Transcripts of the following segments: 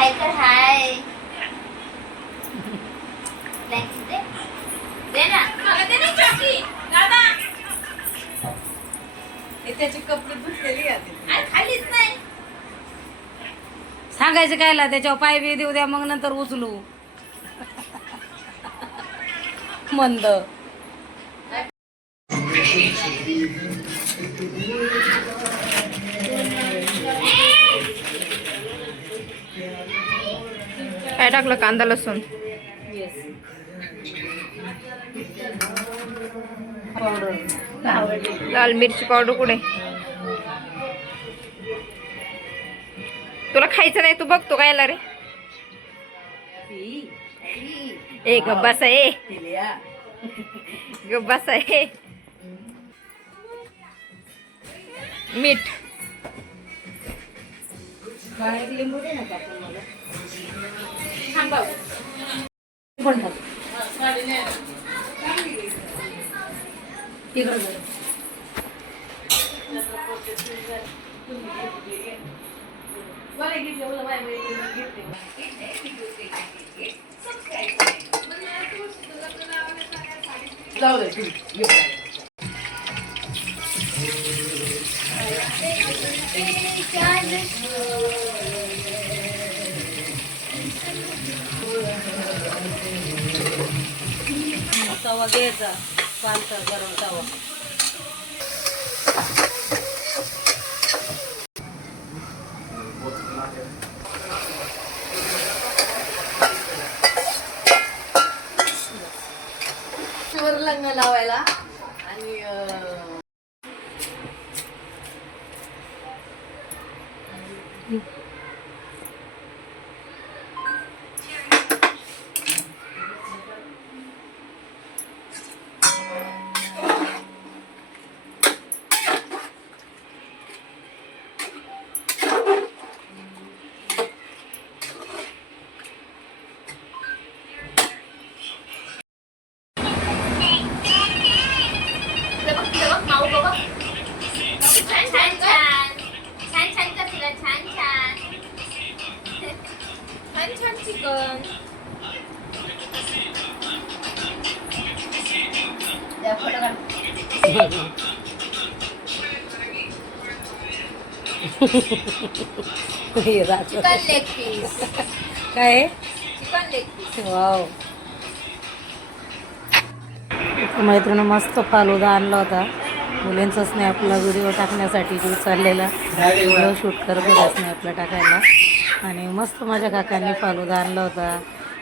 हाय कर हाय. दे ना मला दे ना चॉकी दादा. त्याची कपडे धुतलेली आहे खालीच नाही. सांगायचं कायला त्याच्यावर पाय बी देऊ द्या मग नंतर उचलू मंद. काय टाकलं? कांदा लसूण लाल मिरची पावडर कुठे? तुला खायचं नाही तू बघतो काय रे. ए गब्बासा ए गब्बासा ए. मीठ लिंबू दे ना टाकून मला. तवा घ्यायचा पालता गरम तवा. लग्न लावायला आणि चिकन लेग पीस. काय चिकन लेग पीस. वाव. मैत्रिणी मस्त फालुदा आणला होता. मुलींचा स्नॅपला व्हिडिओ टाकण्यासाठी जीव चाललेला व्हिडिओ शूट करत होता स्नॅपला टाकायला. आणि मस्त माझ्या काकांनी फालुदा आणला होता.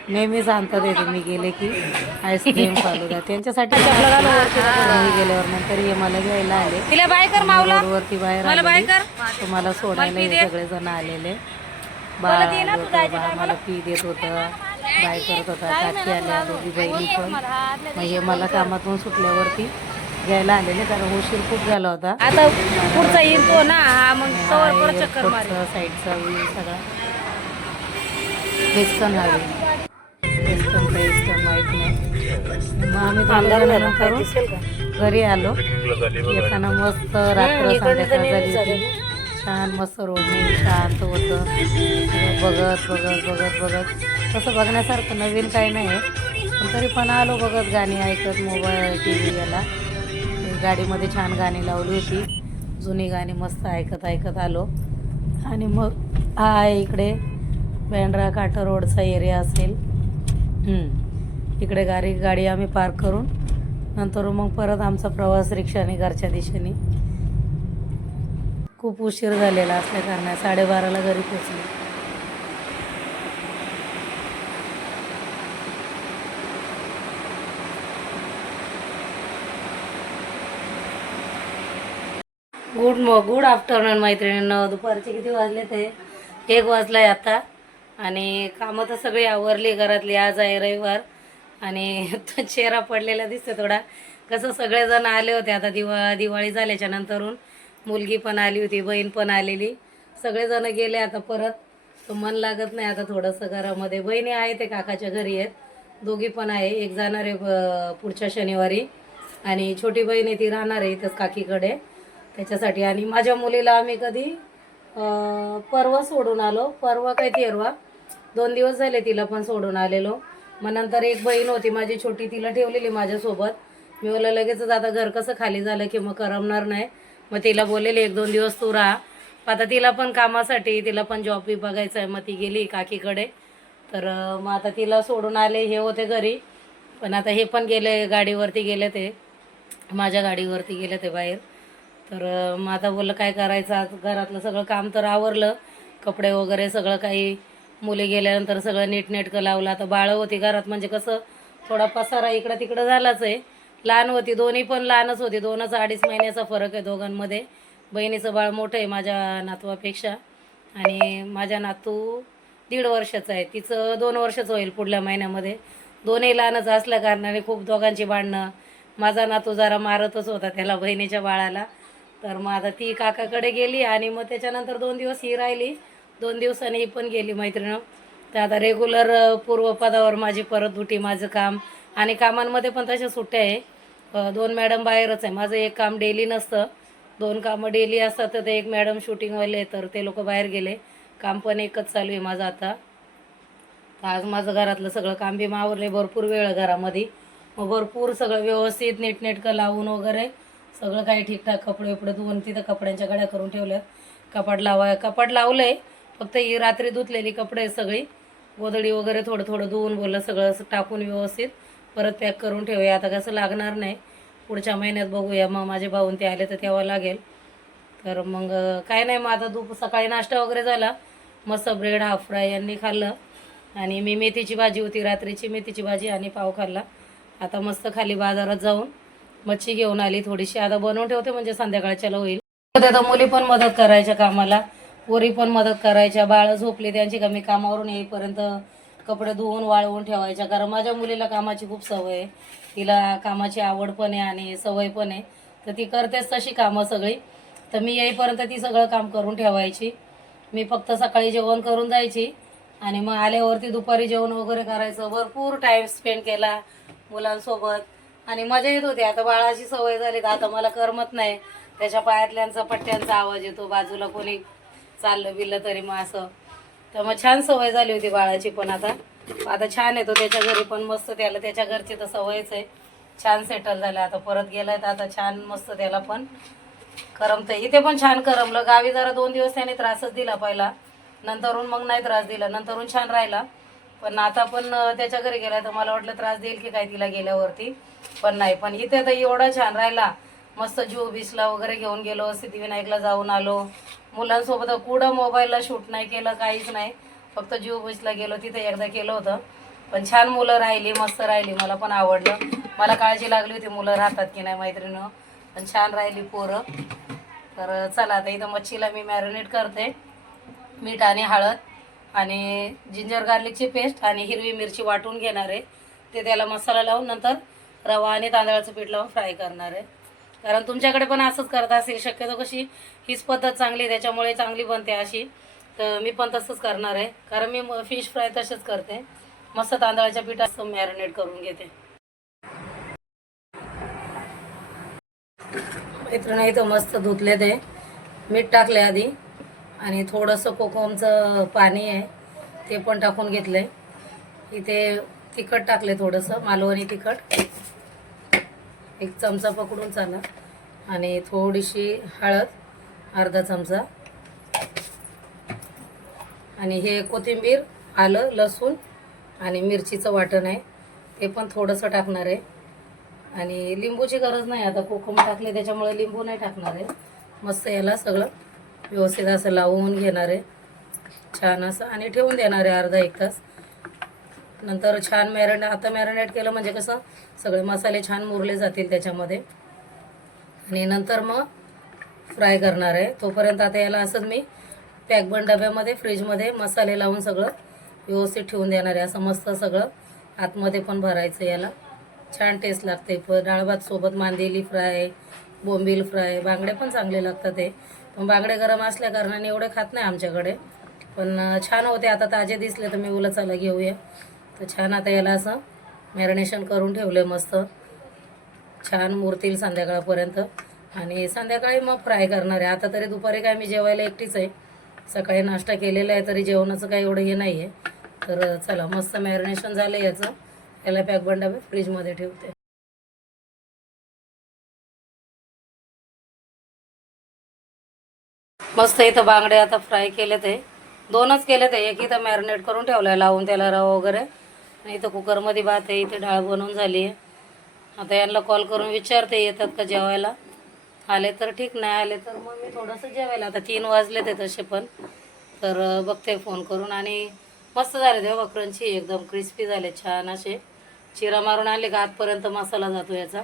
नेहमीच आणतात येते मी गेले की आईस्क्रीम फालुदा त्यांच्यासाठी मी गेल्यावर नंतर हे मला घ्यायला आले. तिला बाय कर मावला. वरती बाहेर मला बाय कर. तुम्हाला सोडायला हे सगळेजण आलेले. मला फी देत होतं, बाय करत होता. काकी आल्या दोघी बहिणी पण. मग हे मला कामातून सुटल्यावरती घ्यायला आलेले कारण उशीर खूप झाला होता. आता पुढचा येईल तो ना. हा मग तवर परत चक्कर मार. साईडचा व्ह्यू सगळा वेस्टर्न हवे. वेस्टर्न का ईस्टर्न माहीत नाही. मग आम्ही करून घरी आलो. येताना मस्त रात्र संध्याकाळ झाली होती. छान मस्त रोडने शांत होतं. बघत बघत बघत बघत तसं बघण्यासारखं नवीन काही नाही आहे पण तरी पण आलो बघत गाणी ऐकत. मोबाईल टी व्ही याला गाडीमध्ये छान गाणी लावली होती. जुनी गाणी मस्त ऐकत ऐकत आलो. आणि मग हा इकडे बँड्रा काठा रोडचा एरिया असेल. इकडे गाडी आम्ही पार्क करून नंतर मग परत आमचा प्रवास रिक्षाने घरच्या दिशेने. खूप उशीर झालेला असल्या कारणाने 12:30ला घरी पोचले. गुड आफ्टरनून मैत्रिणींनो. दुपारचे किती वाजले ते 1 वाजलाय आता. आणि कामं तर सगळी आवरली घरातली. आज आहे रविवार आणि तो चेहरा पडलेला दिसतो थोडा. कसं सगळेजण आले होते आता दिवाळी झाल्याच्या नंतरून. मुलगी पण आली होती, बहीण पण आलेली. सगळेजण गेले आता परत. तर मन लागत नाही आता थोडंसं घरामध्ये. बहिणी आहे ते काकाच्या घरी आहेत, दोघी पण आहे. एक जाणार आहे पुढच्या शनिवारी आणि छोटी बहीण आहे ती राहणार आहे इथंच काकीकडे त्याच्यासाठी. आणि माझ्या मुलीला आम्ही कधी परवा सोडून आलो. परवा काय तेरवा 2 दिवस झाले तिला पण सोडून आलेलो. मग नंतर एक बहीण होती माझी छोटी, तिला ठेवलेली माझ्यासोबत. मी बोललं लगेचच आता घर कसं खाली झालं की मग करमणार नाही. मग तिला बोललेले 1-2 दिवस तू राहा. आता तिला पण कामासाठी, तिला पण जॉब बी बघायचा आहे. मग ती गेली काकीकडे. तर मग आता तिला सोडून आले, हे होते घरी. पण आता हे पण गेले गाडीवरती, गेले ते माझ्या गाडीवरती गेले ते बाहेर. तर मग आता बोललं काय करायचं, आज घरातलं सगळं काम तर आवरलं, कपडे वगैरे सगळं काही. मुली गेल्यानंतर सगळं नीटनेटकं लावलं. आता बाळं होती घरात म्हणजे कसं थोडा पसारा इकडं तिकडं झालाच आहे. लहान होती, दोन्ही पण लहानच होती. 2-2.5 महिन्याचा फरक आहे दोघांमध्ये. बहिणीचं बाळ मोठं आहे माझ्या नातवापेक्षा आणि माझ्या नातू 1.5 वर्षाचा आहे. तिचं 2 वर्षाचं होईल पुढल्या महिन्यामध्ये. दोन्ही लहानच असल्या कारणाने खूप दोघांची भांडणं. माझा नातू जरा मारतच होता त्याला, बहिणीच्या बाळाला. तर मग आता ती काकाकडे गेली आणि मग त्याच्यानंतर 2 दिवस ही राहिली. 2 दिवसांनी ही पण गेली मैत्रिणी. तर आता रेग्युलर पूर्वपदावर माझी परत ड्युटी, माझं काम. आणि कामांमध्ये पण तशा सुट्ट्या आहे. 2 मॅडम बाहेरच आहे. माझं एक काम डेली नसतं, 2 कामं डेली असतात. तर ते एक मॅडम शूटिंगवाले तर ते लोक बाहेर गेले. काम पण एकच चालू आहे माझं आता. तर आज माझं घरातलं सगळं काम बी आवरले. भरपूर वेळ आहे घरामध्ये. मग भरपूर सगळं व्यवस्थित नीटनेटकं लावून वगैरे सगळं काही ठीकठाक. कपडे उपडे धुवून तिथं कपड्यांच्या गड्या करून ठेवल्यात. कपाट लावलं आहे. फक्त ही रात्री धुतलेली कपडे सगळी, गोधडी वगैरे थोडं थोडं धुवून बोललं सगळं टाकून व्यवस्थित परत पॅक करून ठेवूया. आता कसं लागणार नाही, पुढच्या महिन्यात बघूया. मग माझे भाऊन ते आले तर तेव्हा लागेल. तर मग काय नाही. मग आता सकाळी नाश्ता वगैरे झाला, मस्त ब्रेड हाफ फ्राय यांनी खाल्लं. आणि मी मेथीची भाजी होती रात्रीची, मेथीची भाजी आणि पाव खाल्ला. आता मस्त खाली बाजारात जाऊन मच्छी घेऊन आली थोडीशी. आता बनवून ठेवते म्हणजे संध्याकाळच्याला होईल. आता मुली पण मदत करायच्या कामाला, पोरी पण मदत करायच्या. बाळं झोपली त्यांची का मी कामावरून येईपर्यंत कपडे धुवून वाळवून ठेवायच्या. कारण माझ्या मुलीला कामाची खूप सवय आहे. तिला कामाची आवड पण आहे आणि सवय पण आहे. तर ती करतेच तशी कामं सगळी. तर मी येईपर्यंत ती सगळं काम करून ठेवायची. मी फक्त सकाळी जेवण करून जायची आणि मग आल्यावरती दुपारी जेवण वगैरे करायचं. भरपूर टाईम स्पेंड केला मुलांसोबत आणि मजा येत होती. आता बाळाची सवय झाली तर आता मला करमत नाही. त्याच्या पायातल्यांचा पट्ट्यांचा आवाज येतो, बाजूला कोणी चाललं बिललं तरी मग असं. तर मग छान सवय झाली होती बाळाची. पण आता छान येतो त्याच्या घरी पण मस्त. त्याला त्याच्या घरची तर सवयच आहे. छान सेटल झालं. आता परत गेलाय तर आता छान मस्त त्याला पण करमतं. इथे पण छान करमलं. गावी जरा 2 दिवस त्याने त्रासच दिला पहिला, नंतरून मग नाही त्रास दिला, नंतरून छान राहिला. पण आता पण त्याच्या घरी गेला तर मला वाटलं त्रास देईल की काय तिला गेल्यावरती, पण नाही. पण इथे तर एवढा छान राहिला. मस्त जुहू बीचला वगैरे घेऊन गेलो, सिद्धिविनायकला जाऊन आलो मुलांसोबत. कुठं मोबाईलला शूट नाही केलं, काहीच नाही. फक्त जुहू बीचला गेलो, तिथे एकदा केलं होतं. पण छान मुलं राहिली, मस्त राहिली. मला पण आवडलं. मला काळजी लागली होती मुलं राहतात की नाही मैत्रिणी, पण छान राहिली पोरं. तर चला आता इथं मच्छीला मी मॅरिनेट करते. मीठ आणि हळद आणि जिंजर गार्लिकची पेस्ट आणि हिरवी मिरची वाटून घेणार आहे. ते त्याला मसाला लावून नंतर रवा आणि तांदळाचं पीठ लावून फ्राय करणार आहे. कारण तुमच्याकडे पण असंच करत असेल शक्यतो. कशी हीच पद्धत चांगली, त्याच्यामुळे चांगली बनते अशी. तर मी पण तसंच करणार आहे. कारण मी फिश फ्राय तसेच करते. मस्त तांदळाच्या पिठात मॅरिनेट करून घेते. मैत्रिणी इथं मस्त धुतले ते, मीठ टाकले आधी आणि थोडंसं कोकमचं पाणी आहे ते पण टाकून घेतलं. इथे तिखट टाकले, थोडंसं मालवणी तिखट 1 चमचा पकडून चाला. आणि थोडीशी हळद अर्धा चमचा. आणि हे कोथिंबीर, आलं, लसूण आणि मिरचीचं वाटण आहे ते पण थोडंसं टाकणार आहे. आणि लिंबूची गरज नाही, आता कोकम टाकले त्याच्यामुळे लिंबू नाही टाकणार आहे. मस्त याला सगळं व्यवस्थित असं लावून घेणार आहे छान असं आणि ठेवून देणार आहे अर्धा 1 तास. नंतर छान आता मॅरिनेट केलं म्हणजे कसं सगळे मसाले छान मुरले जातील त्याच्यामध्ये. आणि नंतर मग फ्राय करणार आहे. तोपर्यंत आता याला असंच मी पॅक बंद डब्यामध्ये फ्रीजमध्ये मसाले लावून सगळं व्यवस्थित ठेवून देणार आहे. असं मस्त सगळं आतमध्ये पण भरायचं. याला छान टेस्ट लागते. डाळ भात सोबत मांदेली फ्राय, बोंबील फ्राय, बांगडे पण चांगले लागतात ते. पण बांगडे गरम असल्या कारणाने एवढे खात नाही आमच्याकडे, पण छान होते. आता ताजे दिसले तर मी बोला चला घेऊया. तर छान आता याला असं मॅरिनेशन करून ठेवले. मस्त छान मुरतील संध्याकाळपर्यंत आणि संध्याकाळी मग फ्राय करणार आहे. आता तरी दुपारी काय मी जेवायला एकटीच आहे. सकाळी नाश्ता केलेला आहे तरी जेवणाचं काही एवढं हे नाही आहे. तर चला मस्त मॅरिनेशन झालं याचं. याला पॅक बंड डबे फ्रीजमध्ये ठेवते. मस्त इथं बांगडे आता फ्राय केले ते 2च केले ते. एक इथं मॅरिनेट करून ठेवलं आहे लावून त्याला रवा वगैरे. आणि इथं कुकरमध्ये भात आहे. इथे डाळ बनवून झाली आहे. आता यांना कॉल करून विचारते येतात का जेवायला. आले तर ठीक, नाही आले तर मग मी थोडंसं जेवायला. आता 3 वाजले ते तसे पण. तर बघते फोन करून. आणि मस्त झाले तेव्हा क्रंची एकदम क्रिस्पी झाले छान असे. चिरा मारून आणले का आतपर्यंत मसाला जातो याचा.